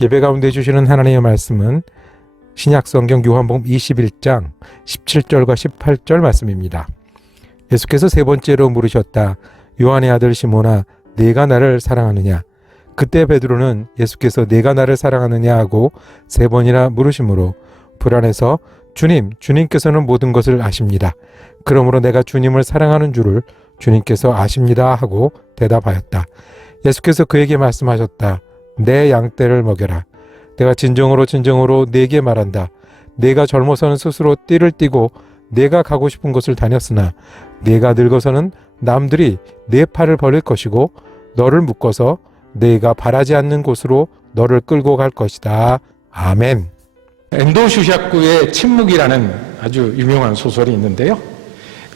예배 가운데 주시는 하나님의 말씀은 신약성경 요한복음 21장 17절과 18절 말씀입니다. 예수께서 세 번째로 물으셨다. 요한의 아들 시몬아, 네가 나를 사랑하느냐? 그때 베드로는 예수께서 네가 나를 사랑하느냐 하고 세 번이나 물으심으로 불안해서 주님, 주님께서는 모든 것을 아십니다. 그러므로 내가 주님을 사랑하는 줄을 주님께서 아십니다 하고 대답하였다. 예수께서 그에게 말씀하셨다. 내 양떼를 먹여라. 내가 진정으로 네게 말한다. 네가 젊어서는 스스로 띠를 띠고 네가 가고 싶은 곳을 다녔으나 네가 늙어서는 남들이 네 팔을 벌릴 것이고 너를 묶어서 네가 바라지 않는 곳으로 너를 끌고 갈 것이다. 아멘. 엔도 슈샤크의 침묵이라는 아주 유명한 소설이 있는데요.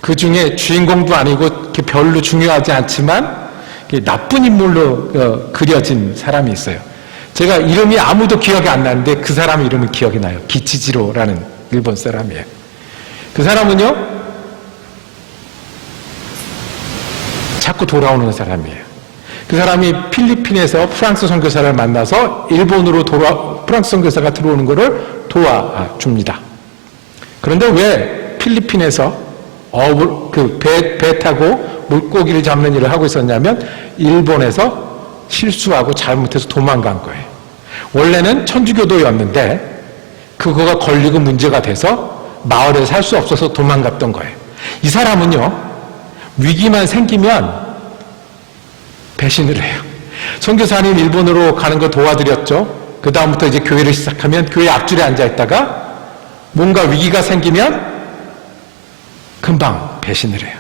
그 중에 주인공도 아니고 별로 중요하지 않지만 나쁜 인물로 그려진 사람이 있어요. 제가 이름이 아무도 기억이 안 나는데 그 사람 이름은 기억이 나요. 기치지로라는 일본 사람이에요. 그 사람은요, 자꾸 돌아오는 사람이에요. 그 사람이 필리핀에서 프랑스 선교사를 만나서 일본으로 프랑스 선교사가 들어오는 것을 도와줍니다. 그런데 왜 필리핀에서 배 타고 물고기를 잡는 일을 하고 있었냐면 일본에서 실수하고 잘못해서 도망간 거예요. 원래는 천주교도였는데 그거가 걸리고 문제가 돼서 마을에 살 수 없어서 도망갔던 거예요. 이 사람은요, 위기만 생기면 배신을 해요. 선교사님 일본으로 가는 거 도와드렸죠. 그 다음부터 이제 교회를 시작하면 교회 앞줄에 앉아있다가 뭔가 위기가 생기면 금방 배신을 해요.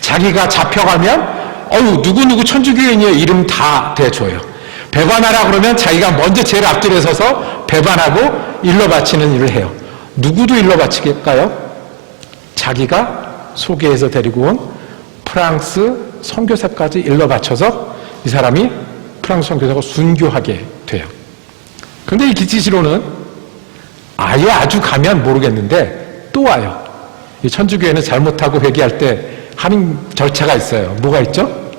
자기가 잡혀가면 누구누구 천주교인이에요 이름 다 대줘요. 배반하라 그러면 자기가 먼저 제일 앞줄에 서서 배반하고 일러 바치는 일을 해요. 누구도 일러 바치겠까요? 자기가 소개해서 데리고 온 프랑스 선교사까지 일러 바쳐서 이 사람이 프랑스 선교사가 순교하게 돼요. 그런데 이 기치시로는 아예 아주 가면 모르겠는데 또 와요. 이 천주교회는 잘못하고 회개할 때 하는 절차가 있어요. 뭐가 있죠?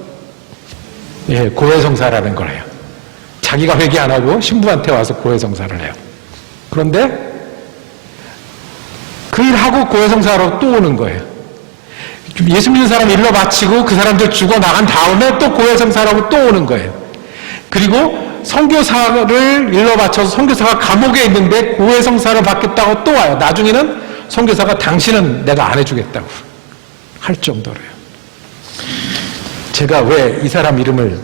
예, 고해성사라는 걸 해요. 자기가 회개 안 하고 신부한테 와서 고해성사를 해요. 그런데 그 일하고 고해성사로 또 오는 거예요. 예수 믿는 사람 일러 바치고 그 사람들 죽어 나간 다음에 또 고해성사라고 또 오는 거예요. 그리고 선교사를 일러 바쳐서 선교사가 감옥에 있는데 고해성사를 받겠다고 또 와요. 나중에는 선교사가 당신은 내가 안 해주겠다고 할 정도로요. 제가 왜 이 사람 이름을,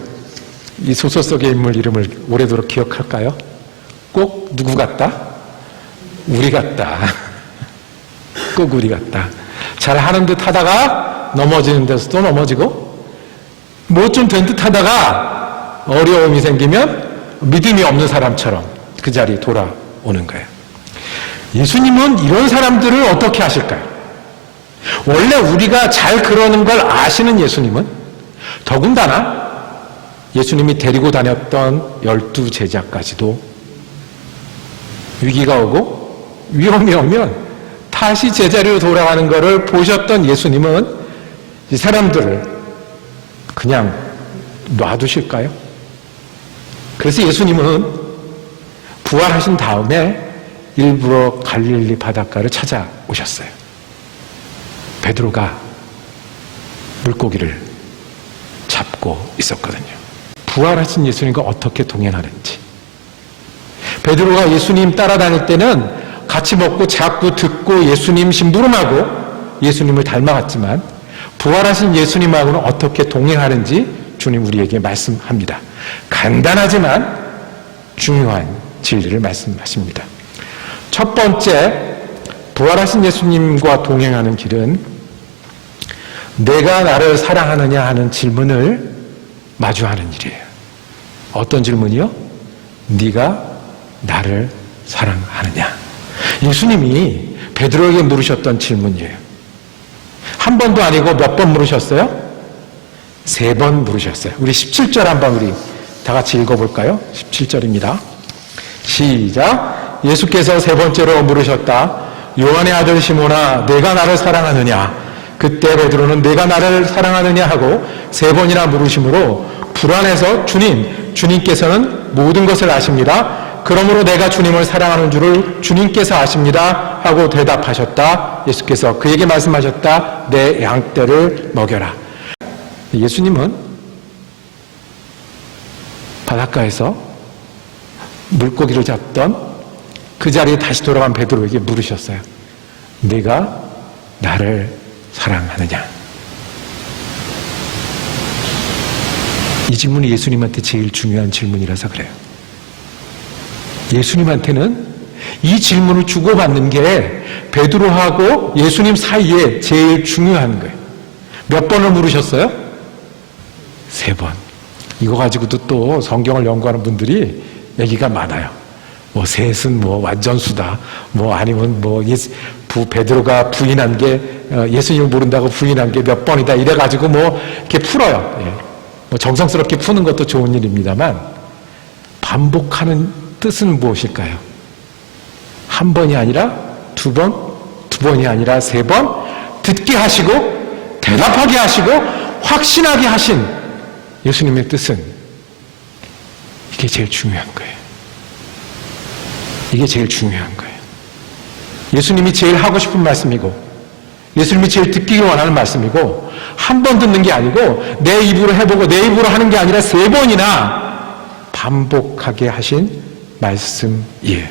이 소설 속의 인물 이름을 오래도록 기억할까요? 꼭 누구 같다? 우리 같다. 꼭 우리 같다. 잘 하는 듯 하다가 넘어지는 데서도 넘어지고, 뭐 좀 된 듯 하다가 어려움이 생기면 믿음이 없는 사람처럼 그 자리에 돌아오는 거예요. 예수님은 이런 사람들을 어떻게 하실까요? 원래 우리가 잘 그러는 걸 아시는 예수님은 더군다나 예수님이 데리고 다녔던 12 제자까지도 위기가 오고 위험이 오면 다시 제자리로 돌아가는 것을 보셨던 예수님은 이 사람들을 그냥 놔두실까요? 그래서 예수님은 부활하신 다음에 일부러 갈릴리 바닷가를 찾아오셨어요. 베드로가 물고기를 잡고 있었거든요. 부활하신 예수님과 어떻게 동행하는지. 베드로가 예수님 따라다닐 때는 같이 먹고 잡고 듣고 예수님 심부름하고 예수님을 닮아갔지만 부활하신 예수님하고는 어떻게 동행하는지 주님 우리에게 말씀합니다. 간단하지만 중요한 진리를 말씀하십니다. 첫 번째, 부활하신 예수님과 동행하는 길은 내가 나를 사랑하느냐 하는 질문을 마주하는 일이에요. 어떤 질문이요? 네가 나를 사랑하느냐? 예수님이 베드로에게 물으셨던 질문이에요. 한 번도 아니고 몇 번 물으셨어요? 3번 물으셨어요. 우리 17절 한번 우리 다 같이 읽어볼까요? 17절입니다. 시작. 예수께서 3번째로 물으셨다. 요한의 아들 시몬아, 내가 나를 사랑하느냐? 그때 베드로는 내가 나를 사랑하느냐 하고 3번이나 물으심으로 불안해서 주님께서는 모든 것을 아십니다. 그러므로 내가 주님을 사랑하는 줄을 주님께서 아십니다 하고 대답하셨다. 예수께서 그에게 말씀하셨다. 내 양떼를 먹여라. 예수님은 바닷가에서 물고기를 잡던 그 자리에 다시 돌아간 베드로에게 물으셨어요. 네가 나를 사랑하느냐? 이 질문이 예수님한테 제일 중요한 질문이라서 그래요. 예수님한테는 이 질문을 주고받는 게 베드로하고 예수님 사이에 제일 중요한 거예요. 몇 번을 물으셨어요? 3번. 이거 가지고도 또 성경을 연구하는 분들이 얘기가 많아요. 뭐 셋은 뭐 완전수다. 뭐 아니면 뭐 베드로가 부인한 게 예수님을 모른다고 부인한 게 몇 번이다. 이래가지고 뭐 이렇게 풀어요. 예. 뭐 정성스럽게 푸는 것도 좋은 일입니다만 반복하는 뜻은 무엇일까요? 한 번이 아니라 2번, 2번이 아니라 3번 듣게 하시고 대답하게 하시고 확신하게 하신 예수님의 뜻은 이게 제일 중요한 거예요. 이게 제일 중요한 거예요. 예수님이 제일 하고 싶은 말씀이고 예수님이 제일 듣기 원하는 말씀이고 한 번 듣는 게 아니고 내 입으로 해보고 내 입으로 하는 게 아니라 3번이나 반복하게 하신 말씀이에요.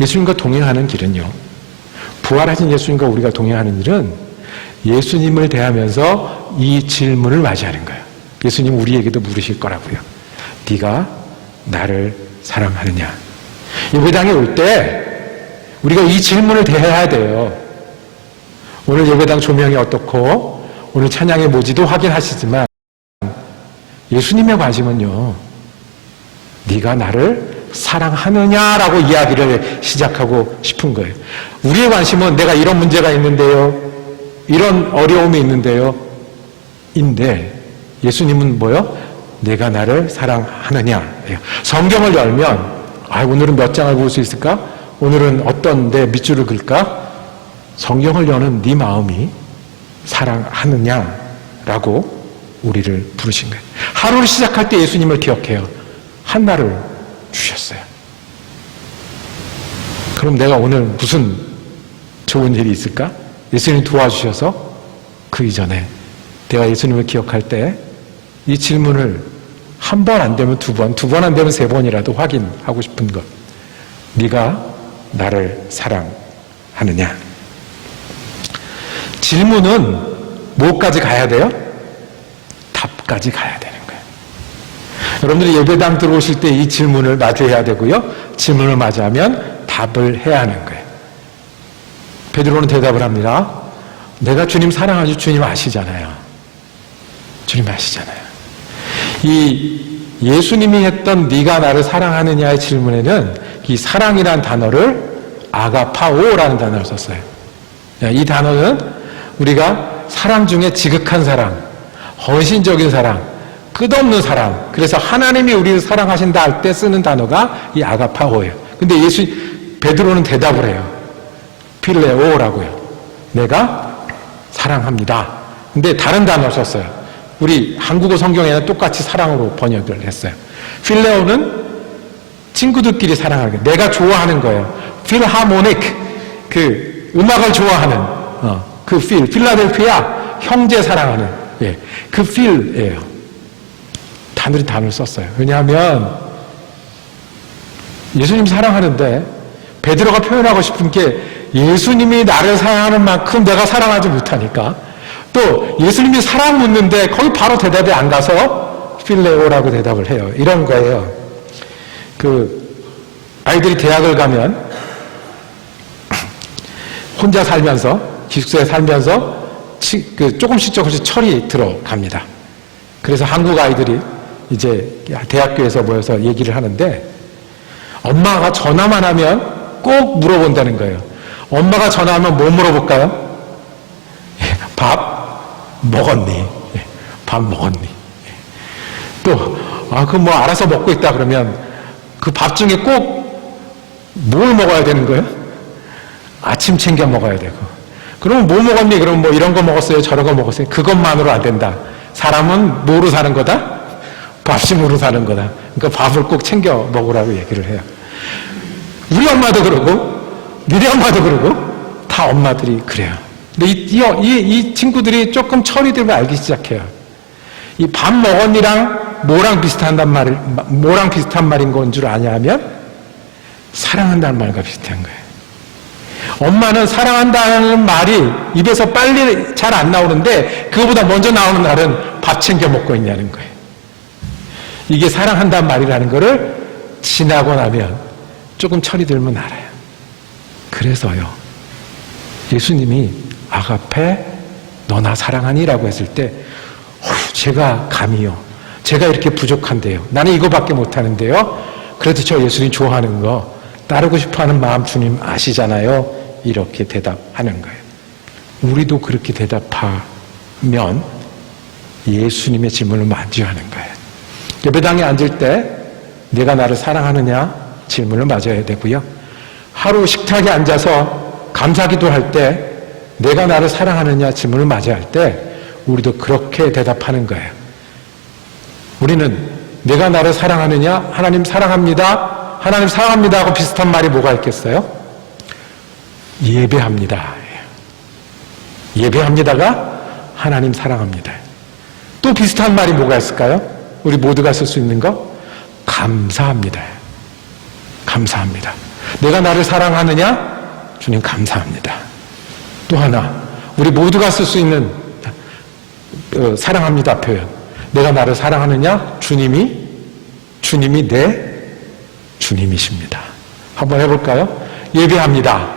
예수님과 동행하는 길은요, 부활하신 예수님과 우리가 동행하는 일은 예수님을 대하면서 이 질문을 맞이하는 거예요. 예수님 우리에게도 물으실 거라고요. 네가 나를 사랑하느냐? 예배당에 올 때 우리가 이 질문을 대해야 돼요. 오늘 예배당 조명이 어떻고 오늘 찬양의 모지도 확인하시지만 예수님의 관심은요, 네가 나를 사랑하느냐라고 이야기를 시작하고 싶은 거예요. 우리의 관심은 내가 이런 문제가 있는데요, 이런 어려움이 있는데요 인데 예수님은 뭐요? 내가 나를 사랑하느냐. 성경을 열면 오늘은 몇 장을 볼 수 있을까? 오늘은 어떤 데 밑줄을 그을까? 성경을 여는 네 마음이 사랑하느냐라고 우리를 부르신 거예요. 하루를 시작할 때 예수님을 기억해요. 한나를 주셨어요. 그럼 내가 오늘 무슨 좋은 일이 있을까? 예수님 도와주셔서 그 이전에 내가 예수님을 기억할 때 이 질문을 한 번 안 되면 2번, 2번 안 되면 3번이라도 확인하고 싶은 것. 네가 나를 사랑하느냐? 질문은 뭐까지 가야 돼요? 답까지 가야 되는 거예요. 여러분들이 예배당 들어오실 때 이 질문을 마주해야 되고요. 질문을 맞이하면 답을 해야 하는 거예요. 베드로는 대답을 합니다. 내가 주님 사랑하지 주님 아시잖아요. 주님 아시잖아요. 이 예수님이 했던 네가 나를 사랑하느냐의 질문에는 이 사랑이라는 단어를 아가파오라는 단어를 썼어요. 이 단어는 우리가 사랑 중에 지극한 사랑, 헌신적인 사랑, 끝없는 사랑, 그래서 하나님이 우리를 사랑하신다 할 때 쓰는 단어가 이 아가파오예요. 근데 베드로는 대답을 해요. 필레오라고요. 내가 사랑합니다. 근데 다른 단어 썼어요. 우리 한국어 성경에는 똑같이 사랑으로 번역을 했어요. 필레오는 친구들끼리 사랑하는 거예요. 내가 좋아하는 거예요. 필하모닉, 그 음악을 좋아하는 그 필라델피아 형제 사랑하는 그 필이에요. 단어를 썼어요. 왜냐하면 예수님 사랑하는데 베드로가 표현하고 싶은 게 예수님이 나를 사랑하는 만큼 내가 사랑하지 못하니까 또 예수님이 사랑 묻는데 거기 바로 대답이 안 가서 필레오라고 대답을 해요. 이런 거예요. 그 아이들이 대학을 가면 혼자 살면서 기숙사에 살면서 조금씩 철이 들어갑니다. 그래서 한국 아이들이 이제 대학교에서 모여서 얘기를 하는데 엄마가 전화만 하면 꼭 물어본다는 거예요. 엄마가 전화하면 뭐 물어볼까요? 밥 먹었니? 밥 먹었니? 또 그럼 뭐 알아서 먹고 있다 그러면 그 밥 중에 꼭 뭘 먹어야 되는 거예요? 아침 챙겨 먹어야 되고. 그러면 뭐 먹었니? 그러면 뭐 이런 거 먹었어요, 저런 거 먹었어요. 그것만으로 안 된다. 사람은 뭐로 사는 거다? 밥심으로 사는 거다. 그러니까 밥을 꼭 챙겨 먹으라고 얘기를 해요. 우리 엄마도 그러고 니네 엄마도 그러고 다 엄마들이 그래요. 근데 이 친구들이 조금 철이 들면 알기 시작해요. 이 밥 먹었니랑 뭐랑 비슷한 말인 건 줄 아냐 하면 사랑한다는 말과 비슷한 거예요. 엄마는 사랑한다는 말이 입에서 빨리 잘 안 나오는데 그거보다 먼저 나오는 말은 밥 챙겨 먹고 있냐는 거예요. 이게 사랑한다는 말이라는 거를 지나고 나면 조금 철이 들면 알아요. 그래서요, 예수님이 아가페 너 나 사랑하니라고 했을 때 제가 감히요, 제가 이렇게 부족한데요, 나는 이거밖에 못하는데요, 그래도 저 예수님 좋아하는 거 따르고 싶어하는 마음 주님 아시잖아요, 이렇게 대답하는 거예요. 우리도 그렇게 대답하면 예수님의 질문을 맞이하는 거예요. 예배당에 앉을 때 내가 나를 사랑하느냐 질문을 맞아야 되고요, 하루 식탁에 앉아서 감사기도 할 때 내가 나를 사랑하느냐 질문을 맞아야 할 때 우리도 그렇게 대답하는 거예요. 우리는 내가 나를 사랑하느냐, 하나님 사랑합니다, 하나님 사랑합니다 하고 비슷한 말이 뭐가 있겠어요? 예배합니다. 예배합니다가 하나님 사랑합니다. 또 비슷한 말이 뭐가 있을까요? 우리 모두가 쓸 수 있는 거? 감사합니다. 감사합니다. 내가 나를 사랑하느냐? 주님 감사합니다. 또 하나, 우리 모두가 쓸 수 있는 사랑합니다 표현. 내가 나를 사랑하느냐? 주님이 내 주님이십니다. 한번 해볼까요? 예배합니다.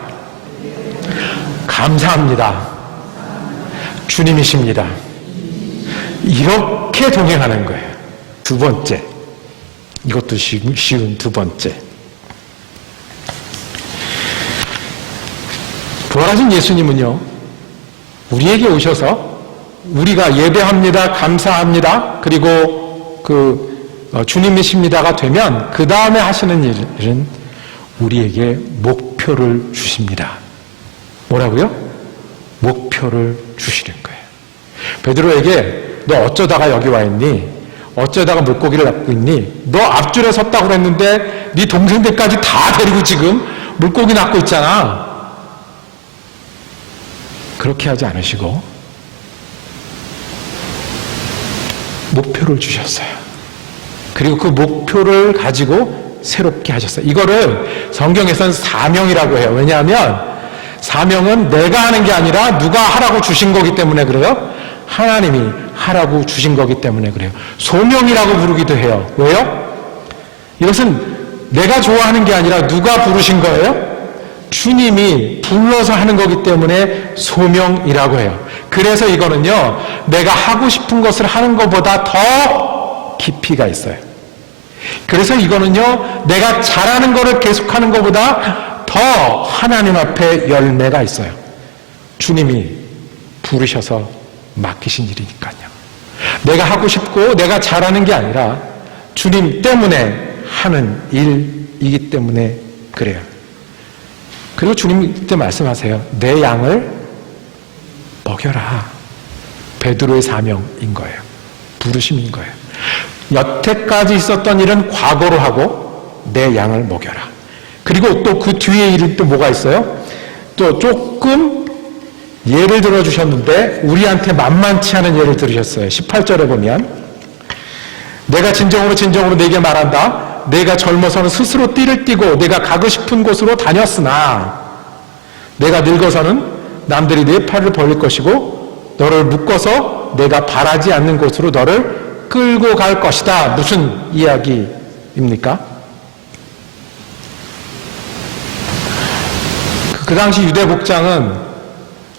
감사합니다. 주님이십니다. 이렇게 동행하는 거예요. 두 번째, 이것도 쉬운 두 번째, 부활하신 예수님은요, 우리에게 오셔서 우리가 예배합니다, 감사합니다, 그리고 주님이십니다가 되면 그 다음에 하시는 일은 우리에게 목표를 주십니다. 뭐라고요? 목표를 주시는 거예요. 베드로에게 너 어쩌다가 여기 와 있니? 어쩌다가 물고기를 잡고 있니? 너 앞줄에 섰다고 그랬는데 네 동생들까지 다 데리고 지금 물고기 낚고 있잖아. 그렇게 하지 않으시고 목표를 주셨어요. 그리고 그 목표를 가지고 새롭게 하셨어요. 이거를 성경에서는 사명이라고 해요. 왜냐하면 사명은 내가 하는 게 아니라 누가 하라고 주신 거기 때문에 그래요. 하나님이 하라고 주신 거기 때문에 그래요. 소명이라고 부르기도 해요. 왜요? 이것은 내가 좋아하는 게 아니라 누가 부르신 거예요? 주님이 불러서 하는 거기 때문에 소명이라고 해요. 그래서 이거는요, 내가 하고 싶은 것을 하는 것보다 더 깊이가 있어요. 그래서 이거는요, 내가 잘하는 거를 계속하는 것보다 더 하나님 앞에 열매가 있어요. 주님이 부르셔서 맡기신 일이니까요. 내가 하고 싶고 내가 잘하는 게 아니라 주님 때문에 하는 일이기 때문에 그래요. 그리고 주님 그때 말씀하세요. 내 양을 먹여라. 베드로의 사명인 거예요. 부르심인 거예요. 여태까지 있었던 일은 과거로 하고 내 양을 먹여라. 그리고 또 그 뒤에 일은 또 뭐가 있어요? 또 조금 예를 들어주셨는데 우리한테 만만치 않은 예를 들으셨어요. 18절에 보면 내가 진정으로 내게 말한다. 내가 젊어서는 스스로 띠를 띠고 내가 가고 싶은 곳으로 다녔으나 내가 늙어서는 남들이 내 팔을 벌릴 것이고 너를 묶어서 내가 바라지 않는 곳으로 너를 끌고 갈 것이다. 무슨 이야기입니까? 그 당시 유대 복장은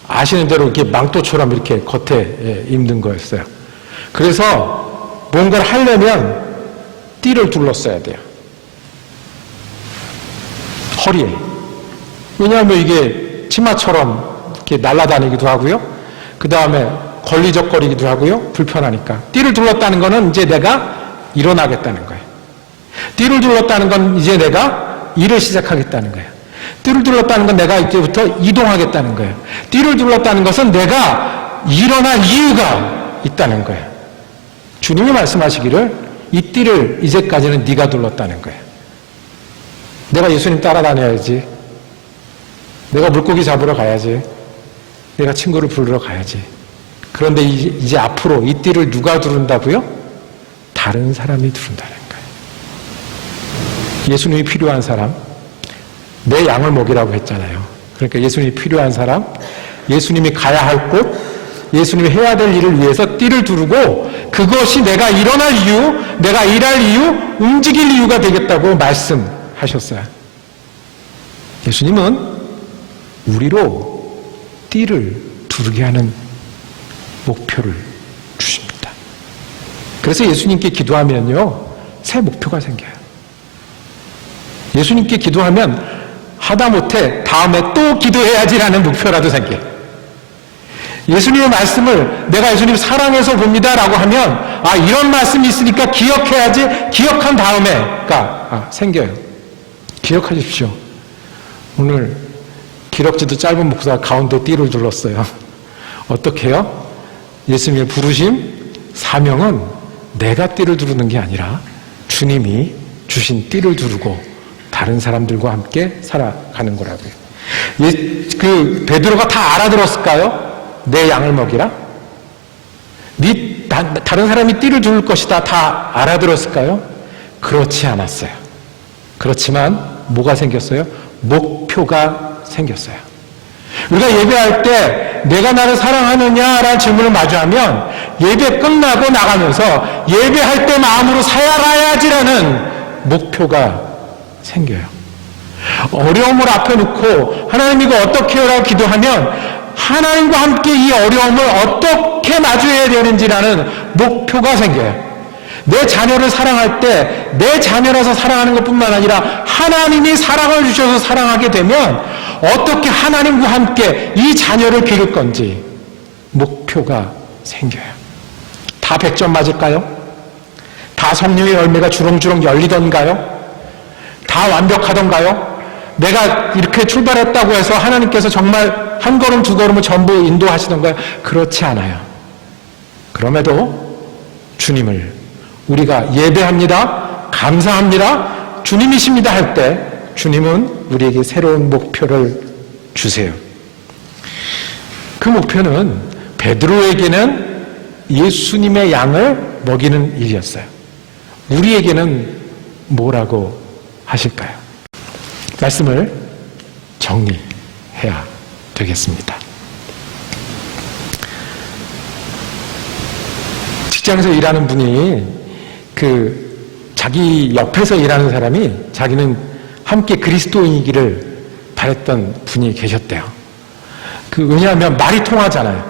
아시는 대로 이렇게 망토처럼 이렇게 겉에 입는 거였어요. 그래서 뭔가를 하려면 띠를 둘렀어야 돼요. 허리에. 왜냐하면 이게 치마처럼 이렇게 날아다니기도 하고요. 그 다음에 걸리적거리기도 하고요. 불편하니까. 띠를 둘렀다는 거는 이제 내가 일어나겠다는 거예요. 띠를 둘렀다는 건 이제 내가 일을 시작하겠다는 거예요. 띠를 둘렀다는 건 내가 이제부터 이동하겠다는 거예요. 띠를 둘렀다는 것은 내가 일어날 이유가 있다는 거예요. 주님이 말씀하시기를 이 띠를 이제까지는 네가 둘렀다는 거예요. 내가 예수님 따라다녀야지. 내가 물고기 잡으러 가야지. 내가 친구를 부르러 가야지. 그런데 이제 앞으로 이 띠를 누가 두른다고요? 다른 사람이 두른다는 거예요. 예수님이 필요한 사람, 내 양을 먹이라고 했잖아요. 그러니까 예수님이 필요한 사람, 예수님이 가야 할 곳, 예수님이 해야 될 일을 위해서 띠를 두르고 그것이 내가 일어날 이유, 내가 일할 이유, 움직일 이유가 되겠다고 말씀하셨어요. 예수님은 우리로 띠를 두르게 하는 목표를 주십니다. 그래서 예수님께 기도하면요, 새 목표가 생겨요. 예수님께 기도하면 하다못해 다음에 또 기도해야지라는 목표라도 생겨요. 예수님의 말씀을 내가 예수님 사랑해서 봅니다 라고 하면 아, 이런 말씀이 있으니까 기억해야지, 기억한 다음에가 생겨요. 기억하십시오. 오늘 기럭지도 짧은 목사 가운데 띠를 둘렀어요. 어떻게 해요? 예수님의 부르심, 사명은 내가 띠를 두르는 게 아니라 주님이 주신 띠를 두르고 다른 사람들과 함께 살아가는 거라고요. 그 베드로가 다 알아들었을까요? 내 양을 먹이라? 다른 사람이 띠를 두를 것이다 다 알아들었을까요? 그렇지 않았어요. 그렇지만 뭐가 생겼어요? 목표가 생겼어요. 우리가 예배할 때 내가 나를 사랑하느냐라는 질문을 마주하면 예배 끝나고 나가면서 예배할 때 마음으로 살아가야지라는 목표가 생겨요. 어려움을 앞에 놓고 하나님 이거 어떻게 해요라고 기도하면 하나님과 함께 이 어려움을 어떻게 마주해야 되는지라는 목표가 생겨요. 내 자녀를 사랑할 때 내 자녀라서 사랑하는 것뿐만 아니라 하나님이 사랑을 주셔서 사랑하게 되면 어떻게 하나님과 함께 이 자녀를 기를 건지 목표가 생겨요. 다 100점 맞을까요? 다 성령의 열매가 주렁주렁 열리던가요? 다 완벽하던가요? 내가 이렇게 출발했다고 해서 하나님께서 정말 한 걸음 두 걸음을 전부 인도하시던가요? 그렇지 않아요. 그럼에도 주님을 우리가 예배합니다, 감사합니다, 주님이십니다 할 때 주님은 우리에게 새로운 목표를 주세요. 그 목표는 베드로에게는 예수님의 양을 먹이는 일이었어요. 우리에게는 뭐라고 하실까요? 말씀을 정리해야 되겠습니다. 직장에서 일하는 분이 자기 옆에서 일하는 사람이 자기는 함께 그리스도인이기를 바랬던 분이 계셨대요. 왜냐하면 말이 통하잖아요.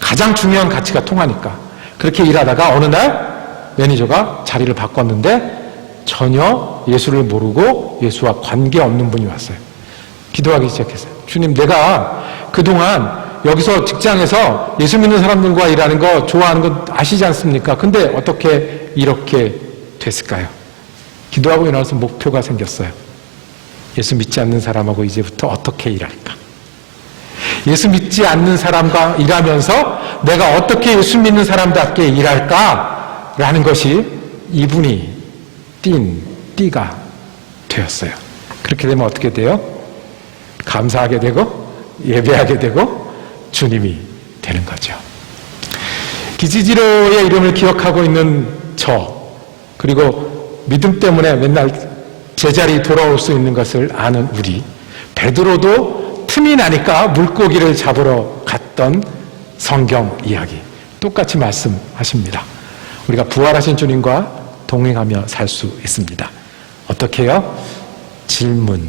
가장 중요한 가치가 통하니까. 그렇게 일하다가 어느 날 매니저가 자리를 바꿨는데 전혀 예수를 모르고 예수와 관계없는 분이 왔어요. 기도하기 시작했어요. 주님, 내가 그동안 여기서 직장에서 예수 믿는 사람들과 일하는 거 좋아하는 거 아시지 않습니까? 근데 어떻게 이렇게 됐을까요? 기도하고 일어나서 목표가 생겼어요. 예수 믿지 않는 사람하고 이제부터 어떻게 일할까? 예수 믿지 않는 사람과 일하면서 내가 어떻게 예수 믿는 사람답게 일할까? 라는 것이 이분이 띈 띠가 되었어요. 그렇게 되면 어떻게 돼요? 감사하게 되고 예배하게 되고 주님이 되는 거죠. 기지지로의 이름을 기억하고 있는 그리고 믿음 때문에 맨날 제자리 돌아올 수 있는 것을 아는 우리, 베드로도 틈이 나니까 물고기를 잡으러 갔던 성경 이야기 똑같이 말씀하십니다. 우리가 부활하신 주님과 동행하며 살 수 있습니다. 어떻게 해요? 질문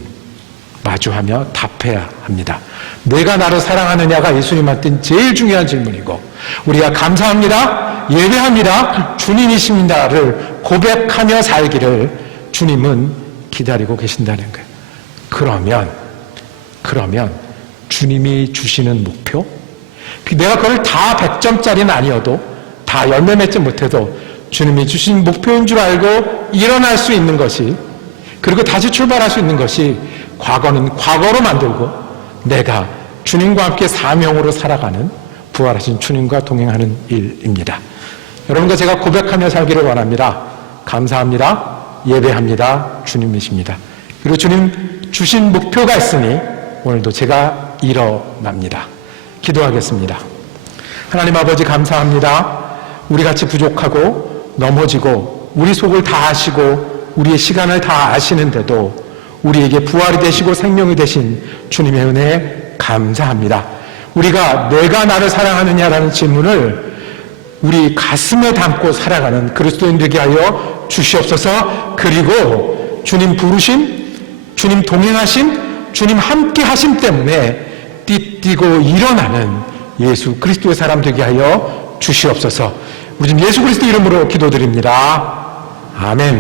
마주하며 답해야 합니다. 내가 나를 사랑하느냐가 예수님한테는 제일 중요한 질문이고, 우리가 감사합니다, 예배합니다, 주님이십니다를 고백하며 살기를 주님은 기다리고 계신다는 거예요. 그러면 주님이 주시는 목표, 내가 그걸 다 100점짜리는 아니어도 다 열매 맺지 못해도 주님이 주신 목표인 줄 알고 일어날 수 있는 것이, 그리고 다시 출발할 수 있는 것이 과거는 과거로 만들고 내가 주님과 함께 사명으로 살아가는 부활하신 주님과 동행하는 일입니다. 여러분과 제가 고백하며 살기를 원합니다. 감사합니다. 예배합니다. 주님이십니다. 그리고 주님 주신 목표가 있으니 오늘도 제가 일어납니다. 기도하겠습니다. 하나님 아버지 감사합니다. 우리 같이 부족하고 넘어지고 우리 속을 다 아시고 우리의 시간을 다 아시는데도 우리에게 부활이 되시고 생명이 되신 주님의 은혜에 감사합니다. 우리가 내가 나를 사랑하느냐라는 질문을 우리 가슴에 담고 살아가는 그리스도인 되게 하여 주시옵소서. 그리고 주님 부르심, 주님 동행하심, 주님 함께 하심 때문에 띠뛰고 일어나는 예수 그리스도의 사람 되게 하여 주시옵소서. 우리 좀 예수 그리스도 이름으로 기도드립니다. 아멘.